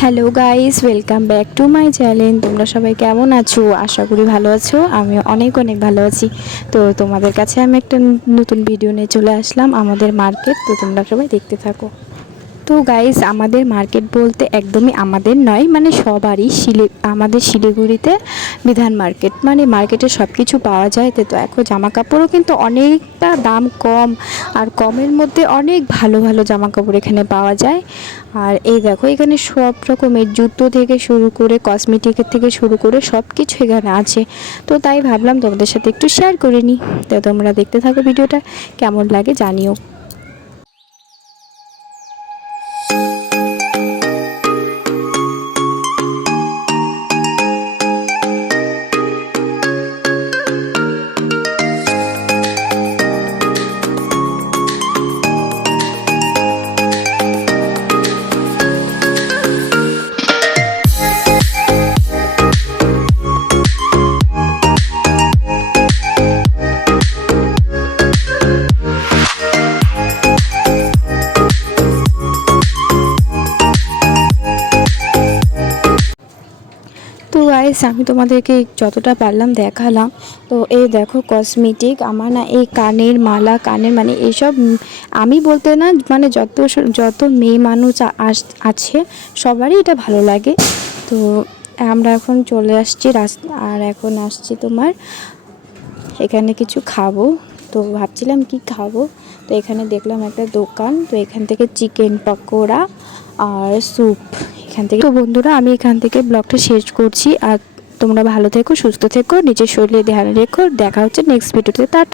Hello guys welcome back to my channel তোমরা সবাই কেমন আছো? আশা করি ভালো আছো। আমি অনেক অনেক ভালো আছি। তো তোমাদের কাছে আমি একটা নতুন ভিডিও নিয়ে চলে আসলাম, আমাদের মার্কেট তো তোমরা সবাই দেখতে থাকো। তো গাইস, আমাদের মার্কেট বলতে একদমই আমাদের নয় মানে সবারই শিলি আমাদের শিলিগুড়িতে বিধান মার্কেট। মানে মার্কেটে সব কিছু পাওয়া যায়, তো এখন জামা কাপড়ও কিন্তু অনেকটা দাম কম, আর কমের মধ্যে অনেক ভালো ভালো জামা কাপড় এখানে পাওয়া যায়। আর এই দেখো, এখানে সব রকমের জুতো থেকে শুরু করে কসমেটিকের থেকে শুরু করে সব কিছু এখানে আছে। তো তাই ভাবলাম তোমাদের সাথে একটু শেয়ার করে নিই। তো তোমরা দেখতে থাকো ভিডিওটা, কেমন লাগে জানিও। গাইস আমি তোমাদেরকে যতটা পারলাম দেখালাম। তো এই দেখো কসমেটিক আমার না এই কানের মালা, কানের মানে এইসব আমি বলতে না মানে যত যত মেয়ে মানুষ আছে, সবারই এটা ভালো লাগে। তো আমরা এখন চলে আসছি আর এখন আসছি তোমার, এখানে কিছু খাব। তো ভাবছিলাম কি খাব? তো এখানে দেখলাম একটা দোকান, তো এখান থেকে চিকেন পকোড়া আর স্যুপ এখান থেকে। তো বন্ধুরা, আমি এখান থেকে ব্লগটা শেষ করছি। আর তোমরা ভালো থেকো, সুস্থ থেকো, নিজের শরীরে ধ্যান রেখো। দেখা হচ্ছে নেক্সট ভিডিওতে তার